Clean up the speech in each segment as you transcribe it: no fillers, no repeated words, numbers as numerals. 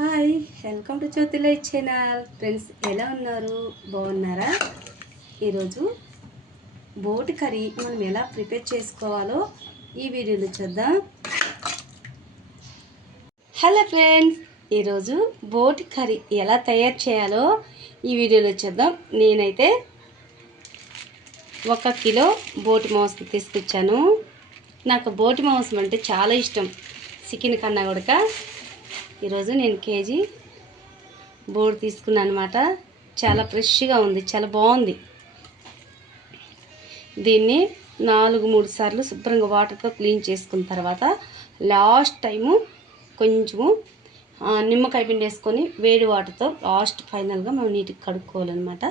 Hi, welcome to Jyothi life channel. Friends, ఎలా ఉన్నారు? బాగున్నారా? ఈరోజు బోటి కర్రీ మనం ఎలా ప్రిపేర్ చేసుకోవాలో ఈ వీడియోలో చూద్దాం. హలో ఫ్రెండ్స్, ఈరోజు బోటి కర్రీ ఎలా తయారు చేయాలో ఈ వీడియోలో చూద్దాం. నేనైతే 1 కిలో బోటి మాంసం తీసుకొచ్చాను. నాకు బోటి మాంసం అంటే చాలా ఇష్టం, చికెన్ కన్నా కూడా. ఈరోజు నేను కేజీ బోటి తీసుకున్నాను అనమాట. చాలా ఫ్రెష్గా ఉంది, చాలా బాగుంది. దీన్ని 3 సార్లు శుభ్రంగా వాటర్తో క్లీన్ చేసుకున్న తర్వాత లాస్ట్ టైము కొంచెము నిమ్మకాయ పిండి వేసుకొని వేడి వాటర్తో లాస్ట్ ఫైనల్గా మనం నీట్గా కడుక్కోవాలన్నమాట.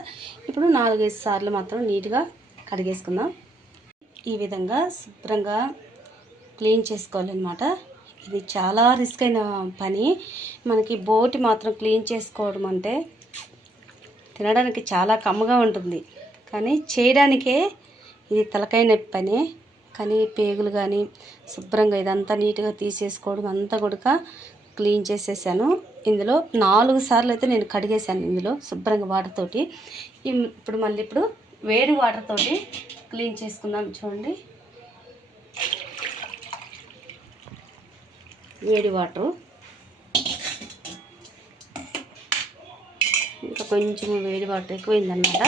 ఇప్పుడు 4-5 సార్లు మాత్రం నీట్గా కడిగేసుకుందాం. ఈ విధంగా శుభ్రంగా క్లీన్ చేసుకోవాలన్నమాట. ఇది చాలా రిస్క్ అయిన పని. మనకి బోటి మాత్రం క్లీన్ చేసుకోవడం అంటే తినడానికి చాలా కమ్మగా ఉంటుంది, కానీ చేయడానికే ఇది తలకైన పని. కానీ పేగులు కానీ శుభ్రంగా ఇదంతా నీట్గా తీసేసుకోవడం అంతా కూడా క్లీన్ చేసేసాను. ఇందులో 4 సార్లు అయితే నేను కడిగేసాను ఇందులో శుభ్రంగా వాటర్తోటి. ఇప్పుడు వేడి వాటర్తోటి క్లీన్ చేసుకుందాం. చూడండి, వేడి వాటరు, ఇంకా కొంచెం వేడి వాటర్ ఎక్కువైందన్నమాట.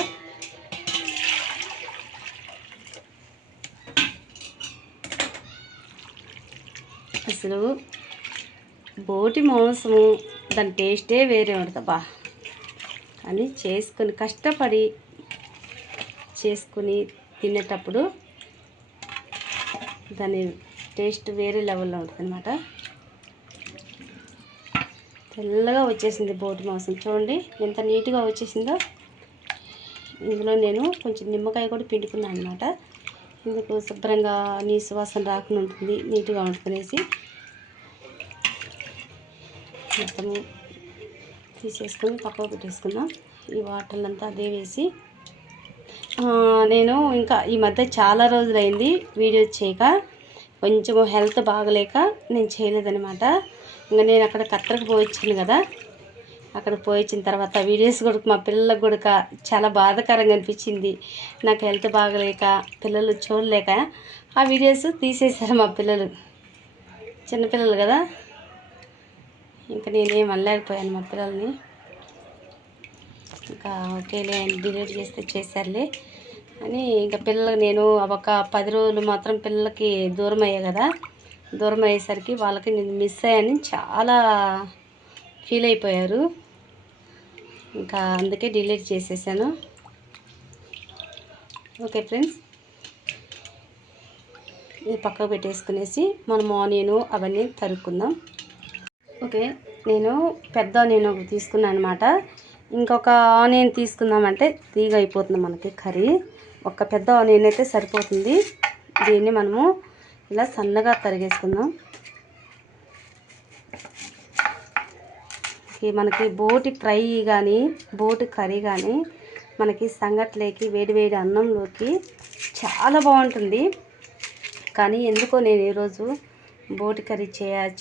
అసలు బోటి మాంసము దాని టేస్టే వేరే ఉంటుందబ్బా. కానీ కష్టపడి చేసుకుని తినేటప్పుడు దాని టేస్ట్ వేరే లెవెల్లో ఉంటుంది అన్నమాట. తెల్లగా వచ్చేసింది బోటి మాంసం, చూడండి ఎంత నీట్గా వచ్చేసిందో. ఇందులో నేను కొంచెం నిమ్మకాయ కూడా పిండుకున్నాను అనమాట. ఇందుకు శుభ్రంగా నీసు వాసన రాకుండా ఉంటుంది, నీట్గా ఉంటుందనేసి మొత్తము తీసేసుకొని పక్కకు పెట్టేసుకుందాం. ఈ వాటర్లంతా అదే వేసి నేను ఇంకా ఈ మధ్య చాలా రోజులైంది వీడియో చేయక. కొంచెం హెల్త్ బాగలేక నేను చేయలేదనమాట. ఇంకా నేను అక్కడ కత్తరకు పోయించాను కదా, అక్కడ పోయించిన తర్వాత వీడియోస్ కూడా మా పిల్లలకు కూడా చాలా బాధాకరంగా అనిపించింది. నాకు హెల్త్ బాగలేక పిల్లలు చూడలేక ఆ వీడియోస్ తీసేశారు మా పిల్లలు. చిన్నపిల్లలు కదా, ఇంకా నేనేం అనలేకపోయాను మా పిల్లల్ని. ఇంకా ఓకేలే డిలీట్ చేస్తే చేశారులే అని ఇంకా నేను ఒక 10 రోజులు మాత్రం పిల్లలకి దూరం అయ్యా కదా. దూరం అయ్యేసరికి వాళ్ళకి నేను మిస్ అయ్యాని చాలా ఫీల్ అయిపోయారు. ఇంకా అందుకే డిలీట్ చేసేసాను. ఓకే ఫ్రెండ్స్, ఇది పక్కకు పెట్టేసుకునేసి మనం ఆనియన్ అవన్నీ తరుక్కుందాం. ఓకే, నేను పెద్ద ఆనియన్ ఒకటి తీసుకున్నాను అనమాట. ఇంకొక ఆనియన్ తీసుకుందామంటే తీగ అయిపోతుంది మనకి కర్రీ. ఒక పెద్ద ఆనియన్ అయితే సరిపోతుంది. దీన్ని మనము ఇలా సన్నగా తరిగేసుకుందాం. మనకి బోటి ఫ్రై కానీ బోటి కర్రీ కానీ మనకి సంగట్లేకి వేడివేడి అన్నంలోకి చాలా బాగుంటుంది. కానీ ఎందుకో నేను ఈరోజు బోటి కర్రీ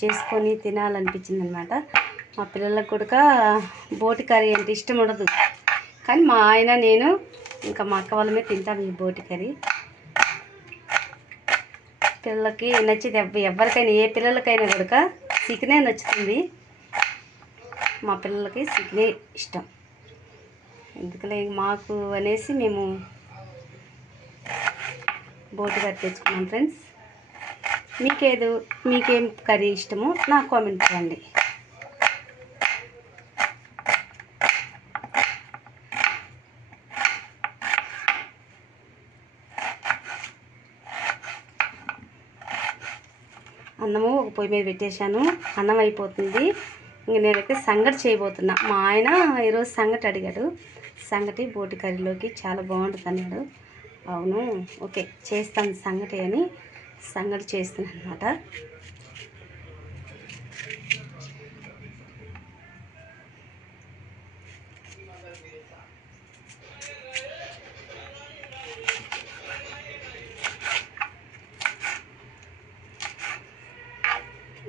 చేసుకొని తినాలనిపించింది అనమాట. మా పిల్లలకు కూడా బోటి కర్రీ అంటే ఇష్టం ఉండదు, కానీ మా ఆయన నేను ఇంకా మా అక్క వాళ్ళమే తింటాం ఈ బోటి కర్రీ. పిల్లలకి నచ్చింది, ఎవరికైనా ఏ పిల్లలకైనా కూడా చికెనే నచ్చుతుంది. మా పిల్లలకి చికెనే ఇష్టం. ఎందుకలే మాకు అనేసి మేము బోటి కర్రీ తెచ్చుకున్నాం. ఫ్రెండ్స్, మీకేం కర్రీ ఇష్టమో నాకు కామెంట్ చేయండి. అన్నము ఒక పొయ్యి మీద పెట్టేశాను, అన్నం అయిపోతుంది. ఇంక నేనైతే సంగటి చేయబోతున్నా. మా ఆయన ఈరోజు సంగటి అడిగాడు. సంగటి బోటి కర్రీలోకి చాలా బాగుంటుంది అన్నాడు. అవును, ఓకే చేస్తాను సంగటి అని సంగటి చేస్తున్నాను అనమాట.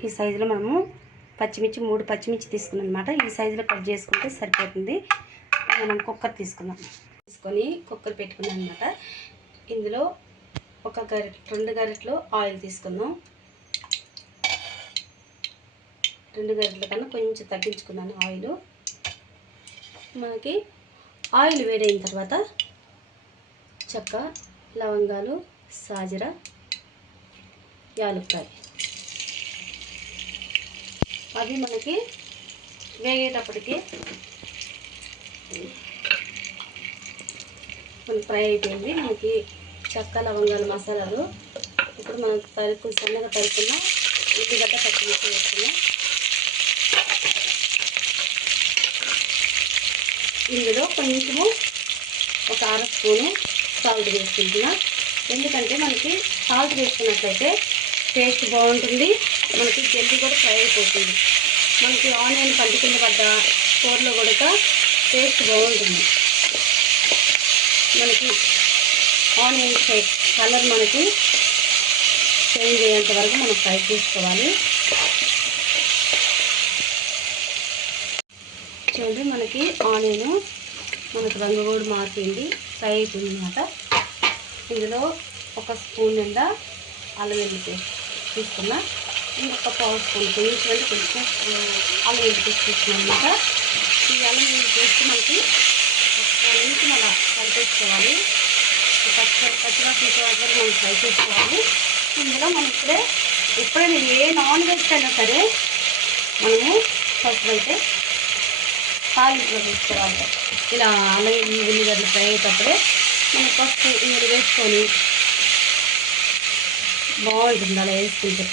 ఈ సైజులో మనము పచ్చిమిర్చి 3 పచ్చిమిర్చి తీసుకున్నాను అనమాట. ఈ సైజులో కట్ చేసుకుంటే సరిపోతుంది. మనం కుక్కర్ తీసుకున్నాం, తీసుకొని కుక్కర్ పెట్టుకున్నాం అనమాట. ఇందులో 2 గరిటెలు ఆయిల్ తీసుకుందాం. 2 గరిటెల కన్నా కొంచెం తగ్గించుకున్నాను ఆయిల్. మనకి ఆయిల్ వేడైన తర్వాత చెక్క, లవంగాలు, సాజీర, యాలక్కాయ అవి మనకి వేగేటప్పటికి మనకి ఫ్రై అయిపోయింది. మనకి చెక్క, లవంగాలు, మసాలాలు. ఇప్పుడు మనం సన్నగా తరుక్కున్న ఉల్లిగడ్డ, పచ్చిమిర్చి వేసుకున్నాం. ఇందులో కొంచెము ఒక 1/2 స్పూను సాల్ట్ వేసుకుంటున్నా. ఎందుకంటే మనకి సాల్ట్ వేసుకున్నట్లయితే టేస్ట్ బాగుంటుంది, మనకి జల్దీ కూడా ఫ్రై అయిపోతుంది. మనకి ఆనియన్ పంట కింద పడ్డ కూరలో కూడా టేస్ట్ బాగుంటుంది. మనకి ఆనియన్ కలర్ మనకి చేంజ్ అయ్యేంత వరకు మనం ఫ్రై చేసుకోవాలి. చూడండి, మనకి ఆనియన్ మనకి రంగు కూడా మారింది, ఫ్రై అయిపోయింది అన్నమాట. ఇందులో 1 స్పూన్ నిండా అల్లం వెల్లుల్లి పేస్ట్ తీసుకున్నా. ఇంకొక 1/2 స్పూన్ కొంచెం అల్లం వెల్లుల్లి పేస్ట్ తీసుకున్నాం అన్నమాట. ఈ అల్లం వెల్లుల్లి పేస్ట్ మనకి 1 నిమిషం అలా కలిపేసుకోవాలి. పచ్చివాసన వరకు మనం ఫ్రై చేసుకోవాలి. ఇందులో మనం ఎప్పుడైనా ఏ నాన్ వెజ్ అయినా సరే మనము ఫస్ట్ అయితే తాలింపులో వేసుకోవాలి. ఇలా అల్లం ఉల్లిగడ్డలు ఫ్రై అయ్యేటప్పుడే మనం ఫస్ట్ ఇందులో వేసుకొని బాగుంటుంది. అలా వేసుకుంటే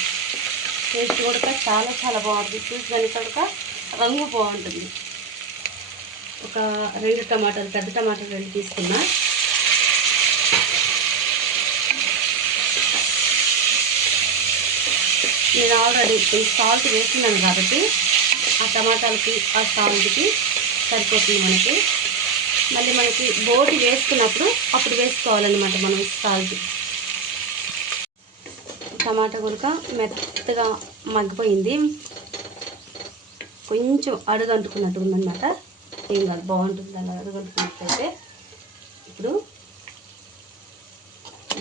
టేస్ట్ కూడా చాలా చాలా బాగుంటుంది. చూసుకొని కనుక రంగు బాగుంటుంది. ఒక 2 టమాటాలు, పెద్ద టమాటాలు 2 తీసుకున్నా. నేను ఆల్రెడీ సాల్ట్ వేస్తున్నాను కాబట్టి ఆ టమాటాలకి ఆ సాల్ట్కి సరిపోతుంది మనకి. మళ్ళీ మనకి బోటి వేసుకున్నప్పుడు అప్పుడు వేసుకోవాలన్నమాట మనం సాల్ట్. టమాటా గురక మెత్తగా మగ్గిపోయింది, కొంచెం అడుగు అంటుకున్నట్టు ఉందన్నమాట. ఏం కాదు, బాగుంటుంది అలా అడుగు అంటుకున్నట్లయితే. ఇప్పుడు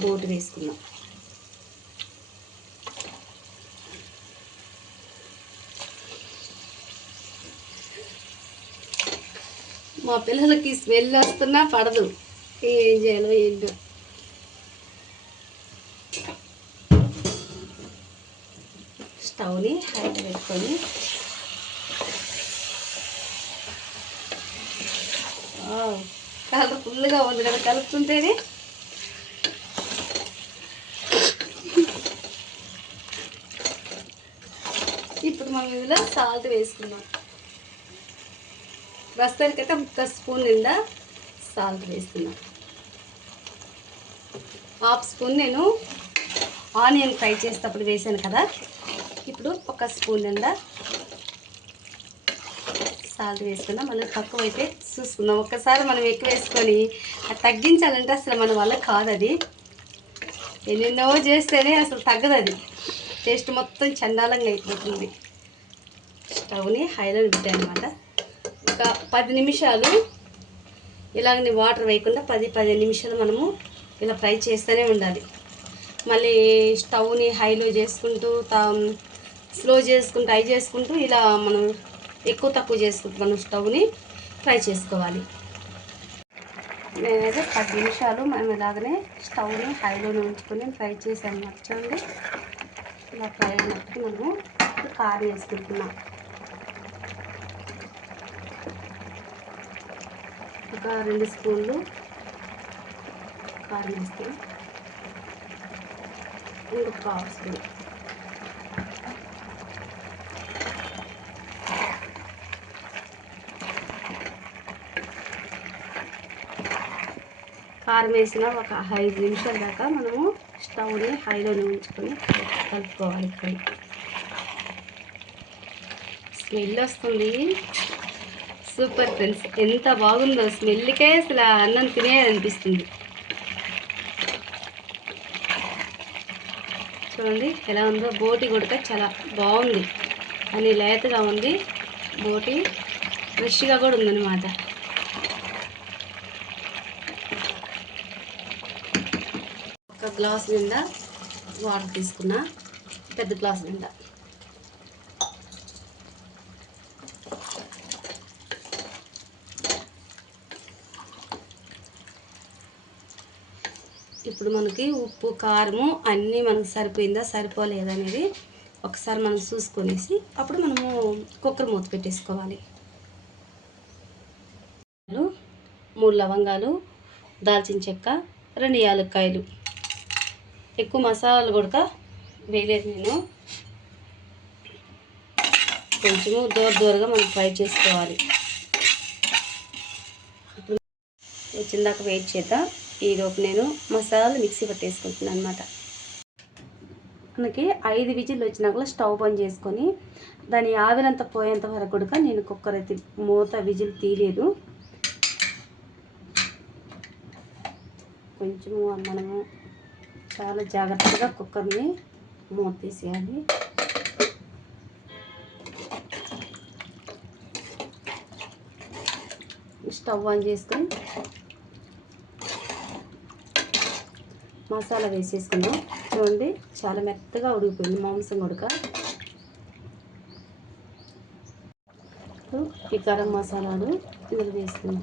బోటి వేసుకున్నాం. మా పిల్లలకి స్మెల్ వస్తున్నా పడదు, ఏం చేయాలో ఏంటో. స్టవ్ని హైట్ పెట్టుకొని కలర్ ఫుల్గా ఉంది కదా కలుపుతుంటేనే. ఇప్పుడు మనం ఇందులో సాల్ట్ వేసుకున్నాం. ప్రస్తుతానికైతే 1 స్పూన్ నిండా సాల్ట్ వేస్తున్నాం. 1/2 స్పూన్ నేను ఆనియన్ ఫ్రై చేసేటప్పుడు వేసాను కదా. ఇప్పుడు 1 స్పూన్ నిండా సాల్ట్ వేసుకున్నాం. మళ్ళీ తక్కువ అయితే చూసుకుందాం. ఒక్కసారి మనం ఎక్కువ వేసుకొని అది తగ్గించాలంటే అసలు మన వల్ల కాదు. అది ఎన్నెన్నో చేస్తేనే అసలు తగ్గదు. అది టేస్ట్ మొత్తం చండాలంగా అయిపోతుంది. స్టవ్ని హైలో పెట్టాను అనమాట. ఒక 10 నిమిషాలు ఇలాగని వాటర్ వేయకుండా 10-15 నిమిషాలు మనము ఇలా ఫ్రై చేస్తూనే ఉండాలి. మళ్ళీ స్టవ్ని హైలో చేసుకుంటూ స్లో చేసుకుంటూ హై చేసుకుంటూ ఇలా మనం ఎక్కువ తక్కువ చేసుకుంటూ మనం స్టవ్ని ఫ్రై చేసుకోవాలి. నేనైతే 10 నిమిషాలు మనం ఇలాగనే స్టవ్ని హైలోనే ఉంచుకొని ఫ్రై చేసాను. చూడండి, ఇలా ఫ్రై అయినప్పుడు మనము కారం వేసుకుంటున్నాం. ఒక 2 స్పూన్లు కారం వేస్తాం. ఇంకొక 1/2 స్పూన్ కారం వేసిన ఒక 5 నిమిషాల దాకా మనము స్టవ్ని హైలోనే ఉంచుకొని కలుపుకోవాలి. ఇప్పుడు స్మెల్ వస్తుంది, సూపర్ ఫ్రెండ్స్. ఎంత బాగుందో స్మెల్కే అసలు అన్నం తినేయాలనిపిస్తుంది. చూడండి ఎలా ఉందో. బోటి కూడా చాలా బాగుంది, అని లేతగా ఉంది, బోటి ఫ్రెష్గా కూడా ఉందన్నమాట. ఒక గ్లాస్ నిండా వాటర్ తీసుకున్నా, పెద్ద గ్లాస్ నిండా. ఇప్పుడు మనకి ఉప్పు కారము అన్నీ మనకు సరిపోయిందా సరిపోలేదా అనేది ఒకసారి మనం చూసుకొనేసి అప్పుడు మనము కుక్కర్ మూత పెట్టేసుకోవాలి. 3 లవంగాలు, దాల్చిన చెక్క, 2 యాలక్కాయలు. ఎక్కువ మసాలాలు కూడా వేయలేదు నేను, కొంచెము దూరగా మనం ఫ్రై చేసుకోవాలి. ఇప్పుడు వచ్చిందాక వెయిట్ చేద్దాం. ఈలోపు నేను మసాలాలు మిక్సీ పట్టేసుకుంటున్నాను అనమాట. మనకి 5 విజిల్ వచ్చినాక స్టవ్ బంద్ చేసుకొని దాని ఆవిరంతా పోయేంత వరకు కూడా నేను కుక్కర్ అయితే మూత విజిల్ తీయలేదు. కొంచెము మనము చాలా జాగ్రత్తగా కుక్కర్ని మూత తీసేయాలి. స్టవ్ ఆన్ చేసుకొని మసాలా వేసేసుకున్నాం. చూడండి చాలా మెత్తగా ఉడికిపోయింది మాంసం ఉడక. ఈ గరం మసాలాలు ఇందులో వేసుకున్నాం.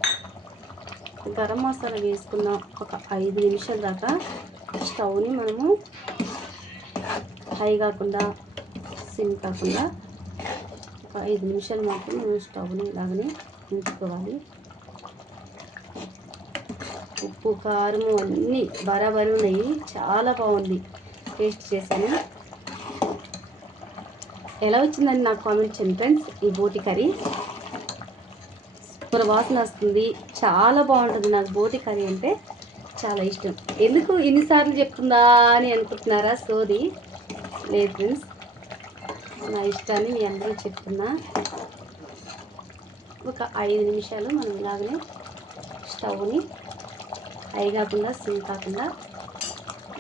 గరం మసాలా వేసుకున్న ఒక 5 నిమిషాల దాకా స్టవ్ని మనము హై కాకుండా సిమ్ కాకుండా ఒక 5 నిమిషాలు మాత్రం మనం స్టవ్ని ఇలాగనే ఉంచుకోవాలి. ఉప్పు కారం అన్నీ బరాబరి ఉన్నాయి, చాలా బాగుంది. టేస్ట్ చేశాను, ఎలా వచ్చిందని నాకు కామెంట్ చేయండి ఫ్రెండ్స్. ఈ బోటి కర్రీ సూపర్ వాసన వస్తుంది, చాలా బాగుంటుంది. నాకు బోటి కర్రీ అంటే చాలా ఇష్టం. ఎందుకు ఇన్నిసార్లు చెప్తుందా అని అనుకుంటున్నారా? సోది లేదు ఫ్రెండ్స్, నా ఇష్టాన్ని మీ అందరూ చెప్తున్నా. ఒక 5 నిమిషాలు మనం ఇలాగనే స్టవ్ని హై కాకుండా సిమ్ కాకుండా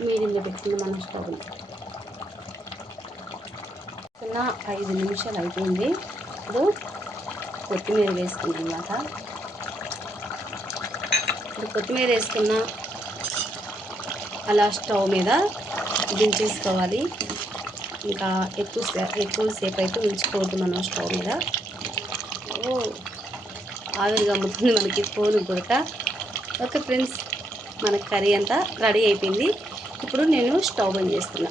మీడియంలో పెట్టుకుందాం మనం స్టవ్ని. 5 నిమిషాలు అయిపోయింది. ఇప్పుడు కొత్తిమీర వేసుకుందాం అన్నమాట. ఇప్పుడు కొత్తిమీర వేసుకున్న అలా స్టవ్ మీద దించేసుకోవాలి. ఇంకా ఎక్కువసేపు అయితే ఉంచుకోవద్దు మనం స్టవ్ మీద. ఆవిరిగా అమ్ముతుంది మనకి ఫోన్ కూడా. ఓకే ఫ్రెండ్స్, మన కర్రీ అంతా రెడీ అయిపోయింది. ఇప్పుడు నేను స్టవ్ బంద్ చేస్తున్నా.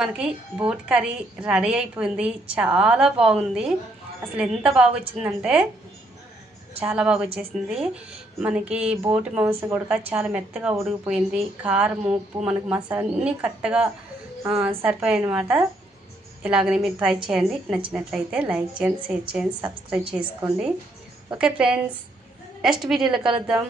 మనకి బోటి కర్రీ రెడీ అయిపోయింది, చాలా బాగుంది. అసలు ఎంత బాగా వచ్చిందంటే చాలా బాగా వచ్చేసింది. మనకి బోటి మాంసం కూడా చాలా మెత్తగా ఉడికిపోయింది. కారం ఉప్పు మనకి మసాలా అన్నీ కరెక్ట్గా సరిపోయాయి అన్నమాట. ఇలాగనే మీరు ట్రై చేయండి. నచ్చినట్లయితే లైక్ చేయండి, షేర్ చేయండి, సబ్స్క్రైబ్ చేసుకోండి. ఓకే ఫ్రెండ్స్, నెక్స్ట్ వీడియోలో కలుద్దాం.